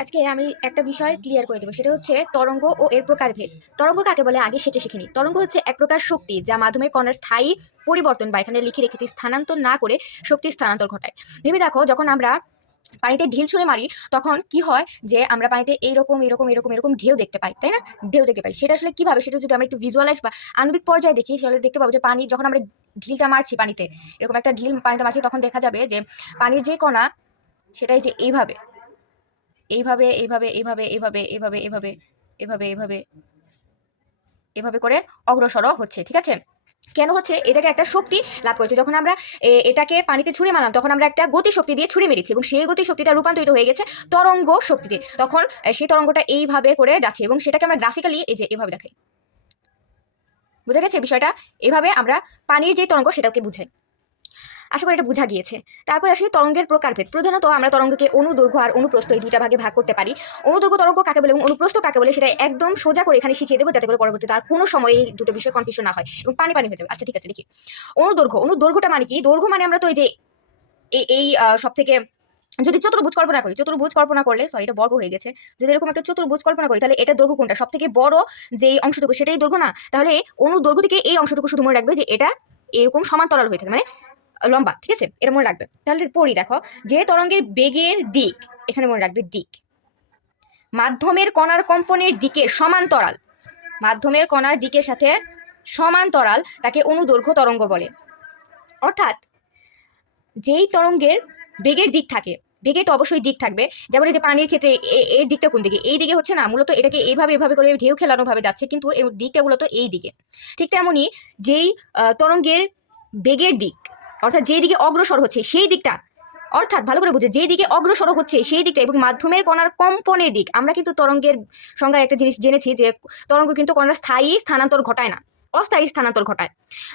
আজকে আমি একটা বিষয় ক্লিয়ার করে দেবো, সেটা হচ্ছে তরঙ্গ ও এর প্রকারভেদ। তরঙ্গ কাকে বলে আগে সেটা শিখিনি। তরঙ্গ হচ্ছে এক প্রকার শক্তি যা মাধ্যমের কণার স্থায়ী পরিবর্তন বা এখানে লিখে রেখেছি স্থানান্তর না করে শক্তি স্থানান্তর ঘটায়। ভেবে দেখো, যখন আমরা পানিতে ঢিল ছুঁড়ে মারি তখন কি হয় যে আমরা পানিতে এইরকম এরকম এরকম এরকম ঢেউ দেখতে পাই, তাই না? ঢেউ দেখতে পাই। সেটা আসলে কিভাবে, সেটা যদি আমরা একটু ভিজুয়ালাইজ বা আণবিক পর্যায়ে দেখি তাহলে দেখতে পাবো যে পানি যখন আমরা ঢিলটা মারছি পানিতে, এরকম একটা ঢিল পানিতে মারছি, তখন দেখা যাবে যে পানির যে কণা সেটাই যে এইভাবে এইভাবে এইভাবে এইভাবে এইভাবে এইভাবে এইভাবে এভাবে এভাবে এভাবে করে অগ্রসর হচ্ছে, ঠিক আছে? কেন হচ্ছে? এটাকে একটা শক্তি লাভ করেছে। যখন আমরা এটাকে পানিতে ছুঁড়ে মারলাম তখন আমরা একটা গতি শক্তি দিয়ে ছুঁড়ে মেরেছি এবং সেই গতি শক্তিটা রূপান্তরিত হয়ে গেছে তরঙ্গ শক্তিতে। তখন সেই তরঙ্গটা এইভাবে করে যাচ্ছে এবং সেটাকে আমরা গ্রাফিক্যালি এই যে এভাবে দেখাই। বোঝা গেছে বিষয়টা? এভাবে আমরা পানির যে তরঙ্গ সেটাকে বুঝাই। আশা করি এটা বোঝা গিয়েছে। তারপর আসলে তরঙ্গের প্রকারভেদ। প্রধানত আমরা তরঙ্গকে অনুদৈর্ঘ্য আর অনুপ্রস্থ এই দুইটা ভাগে ভাগ করতে পারি। অনুদৈর্ঘ্য তরঙ্গ কাকে বলে এবং অনুপ্রস্থ কাকে বলে সেটা একদম সোজা করে এখানে শিখিয়ে দেবো, যাতে করে পরবর্তীতে আর কোনো সময় এই দুটো বিষয়ে কনফিউশন না হয় এবং পানি পানি হয়ে যাবে। আচ্ছা ঠিক আছে, দেখি। অনুদৈর্ঘ্যটা মানে কি? দৈর্ঘ্য মানে আমরা তো এই যে এই সব থেকে যদি চতুর্ভুজ কল্পনা করি, চতুর্ভুজ কল্পনা করলে, সরি এটা বর্গ হয়ে গেছে, যদি এরকম একটা চতুর্ভুজ কল্পনা করি তাহলে এটা দৈর্ঘ্য কোনটা? সব থেকে বড় যেই অংশটুকু সেটাই দৈর্ঘ্য না? তাহলে অনুদৈর্ঘ্য থেকে এই অংশটুকু শুধু মনে রাখবে যে এটা এরকম সমান্তরাল হয়ে থাকে, মানে লম্বা, ঠিক আছে? এটা মনে রাখবে। তাহলে পড়ি, দেখো, যে তরঙ্গের বেগের দিক, এখানে মনে রাখবে দিক মাধ্যমের কণার কম্পনের দিকে সমান্তরাল, মাধ্যমের কণার দিকের সাথে সমান্তরাল, তাকে অনুদৈর্ঘ্য তরঙ্গ বলে। অর্থাৎ যেই তরঙ্গের বেগের দিক থাকে, বেগে তো অবশ্যই দিক থাকবে, যেমন এই যে পানির ক্ষেত্রে এর দিকটা কোন দিকে? এই দিকে হচ্ছে না, মূলত এটাকে এইভাবে এভাবে করে ঢেউ খেলানো ভাবে যাচ্ছে, কিন্তু এর দিকটা মূলত এই দিকে। ঠিক তেমনই যেই তরঙ্গের বেগের দিক, অর্থাৎ যেই দিকে অগ্রসর হচ্ছে সেই দিকটা, অর্থাৎ ভালো করে বুঝে, যেই দিকে অগ্রসর হচ্ছে সেই দিকটা এবং মাধ্যমের কণার কম্পনের দিক। আমরা কিন্তু তরঙ্গের সংজ্ঞায় একটা জিনিস জেনেছি যে তরঙ্গ কিন্তু কণার স্থায়ী স্থানান্তর ঘটায় না, অস্থায়ী স্থানান্তর ঘটায়।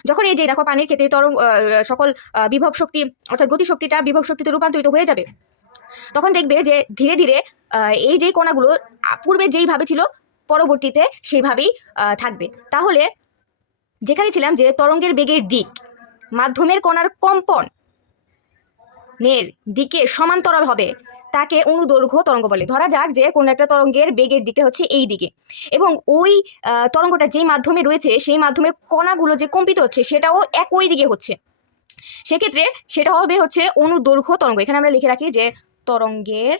যখন এই যে দেখো পানির ক্ষেত্রে তরঙ্গ সকল বিভব শক্তি অর্থাৎ গতি শক্তিটা বিভব শক্তিতে রূপান্তরিত হয়ে যাবে, তখন দেখবে যে ধীরে ধীরে এই যে কণাগুলো পূর্বে যেইভাবে ছিল পরবর্তীতে সেইভাবেই থাকবে। তাহলে যেখানে ছিলাম যে তরঙ্গের বেগের দিক মাধ্যমের কণার কম্পন নের দিকে সমান্তরাল হবে, তাকে অনুদৈর্ঘ্য তরঙ্গ বলে। ধরা যাক যে কোনো একটা তরঙ্গের বেগের দিকটা হচ্ছে এই দিকে এবং ওই তরঙ্গটা যেই মাধ্যমে রয়েছে সেই মাধ্যমের কণাগুলো যে কম্পিত হচ্ছে সেটাও একই দিকে হচ্ছে, সেক্ষেত্রে সেটা হবে হচ্ছে অনুদৈর্ঘ্য তরঙ্গ। এখানে আমরা লিখে রাখি যে তরঙ্গের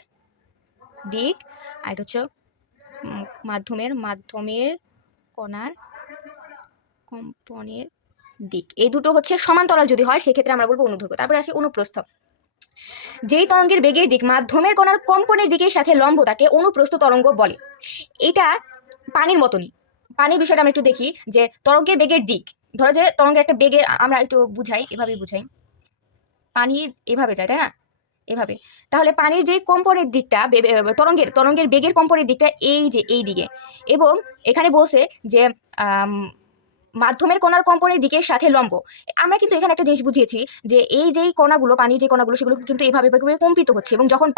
দিক আর এটা হচ্ছে মাধ্যমের কণার কম্পনের দিক, এই দুটো হচ্ছে সমান্তরাল যদি হয় সেক্ষেত্রে আমরা বলবো অনুদৈর্ঘ্য। তারপরে আসি অনুপ্রস্থ। যেই তরঙ্গের বেগের দিক মাধ্যমের কণার কম্পনের দিকের সাথে লম্ব তাকে অনুপ্রস্থ তরঙ্গ বলে। এটা পানির মতনই। পানির বিষয়টা আমরা একটু দেখি যে তরঙ্গের বেগের দিক, ধরো যে তরঙ্গের একটা বেগে, আমরা একটু বুঝাই, এভাবে বুঝাই। পানি এভাবে যায়, তাই না? এভাবে। তাহলে পানির যে কম্পনের দিকটা তরঙ্গের বেগের কম্পনের দিকটা এই যে এই দিকে, এবং এখানে বলছে যে মাধ্যমের কণার কম্পনের দিকের সাথে লম্ব। আমরা কিন্তু এখানে একটা জিনিস বুঝিয়েছি যে এই যেই কণাগুলো, পানির যে কণাগুলো সেগুলো কিন্তু এভাবে এভাবে কম্পিত হচ্ছে এবং যখন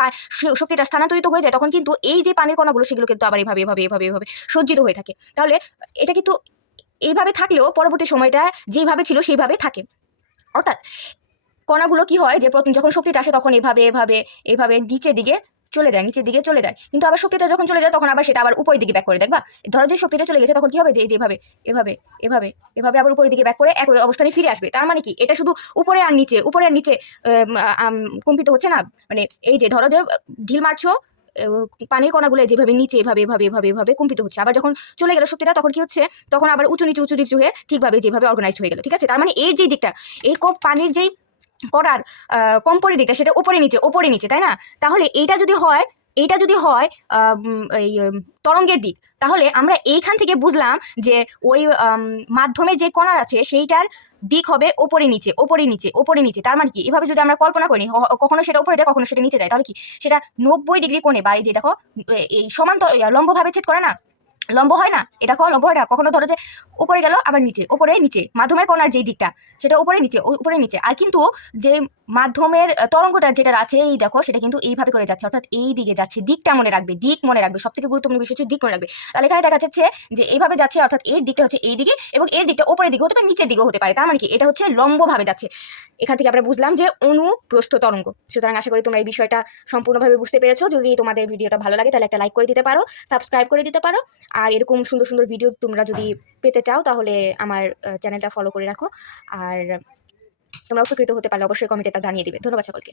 শক্তিটা স্থানান্তরিত হয়ে যায় তখন কিন্তু এই যে পানির কণাগুলো সেগুলো কিন্তু আবার এভাবে এভাবে এভাবে এভাবে সজ্জিত হয়ে থাকে। তাহলে এটা কিন্তু এইভাবে থাকলেও পরবর্তী সময়টা যেভাবে ছিল সেইভাবে থাকে। অর্থাৎ কণাগুলো কি হয় যে প্রথম যখন শক্তিটা আসে তখন এভাবে এভাবে এভাবে নিচের দিকে চলে যায়, নিচের দিকে চলে যায়, কিন্তু আবার শক্তিটা যখন চলে যায় তখন আবার সেটা আবার উপরের দিকে ব্যাক করে। দেখবা, ধরো যে শক্তিটা চলে গেছে তখন কি হবে যে এই যে এভাবে এভাবে এভাবে এভাবে আবার উপরের দিকে ব্যাক করে এক অবস্থানে ফিরে আসবে। তার মানে কি এটা শুধু উপরে আর নিচে উপরে আর নিচে কম্পিত হচ্ছে না, মানে এই যে ধরো যে ঢিল মারছো, পানির কণাগুলো যেভাবে নিচে এভাবে এভাবে এভাবে এভাবে কম্পিত হচ্ছে, আবার যখন চলে গেল শক্তিটা তখন কি হচ্ছে, তখন আবার উঁচু নিচু হয়ে ঠিকভাবে যেভাবে অর্গানাইজড হয়ে গেল। ঠিক আছে? তার মানে এর যে দিকটা, এই পানির যেই করার কম্পনের দিকটা সেটা ওপরে নিচে, তাই না? তাহলে এইটা যদি হয় এই তরঙ্গের দিক, তাহলে আমরা এইখান থেকে বুঝলাম যে ওই মাধ্যমের যে কণার আছে সেইটার দিক হবে ওপরে নিচে ওপরে নিচে ওপরে নিচে। তার মানে কি এভাবে যদি আমরা কল্পনা করি কখনো সেটা উপরে যায় কখনো সেটা নিচে যায়, তাহলে কি সেটা 90 ডিগ্রি কোণে বা এই যে দেখো এই সমান্তর লম্বভাবে ছেদ করে না, লম্ব হয় না, এটা লম্ব হয় না। কখনো ধরো যে উপরে গেল আবার নিচে, উপরে নিচে, মাধ্যমের কণার যেই দিকটা সেটা উপরে নিচে, উপরে নিচে। আর কিন্তু যে মাধ্যমের তরঙ্গটা যেটা আছে, এই দেখো সেটা কিন্তু এইভাবে করে যাচ্ছে, অর্থাৎ এই দিকে যাচ্ছে। দিকটা মনে রাখবে, দিক মনে রাখবে, সব থেকে গুরুত্বপূর্ণ বিষয় হচ্ছে দিক মনে রাখবে। তাহলে এখানে দেখা যাচ্ছে যে এইভাবে যাচ্ছে, অর্থাৎ এর দিকটা হচ্ছে এই দিকে, এবং এর দিকটা উপরের দিকে হতে পারে, নিচের দিকেও হতে পারে। তার মানে কি এটা হচ্ছে লম্বভাবে যাচ্ছে। এখান থেকে আমরা বুঝলাম যে অনুপ্রস্থ তরঙ্গ। সুতরাং আশা করি তোমরা এই বিষয়টা সম্পূর্ণভাবে বুঝতে পেরেছো। যদি তোমাদের ভিডিওটা ভালো লাগে তাহলে একটা লাইক করে দিতে পারো, সাবস্ক্রাইব করে দিতে পারো। আর এরকম সুন্দর সুন্দর ভিডিও তোমরা যদি পেতে চাও তাহলে আমার চ্যানেলটা ফলো করে রাখো। আর তোমরা উপকৃত হতে পারলে অবশ্যই কমেন্টে তা জানিয়ে দিবে। ধন্যবাদ সকলকে।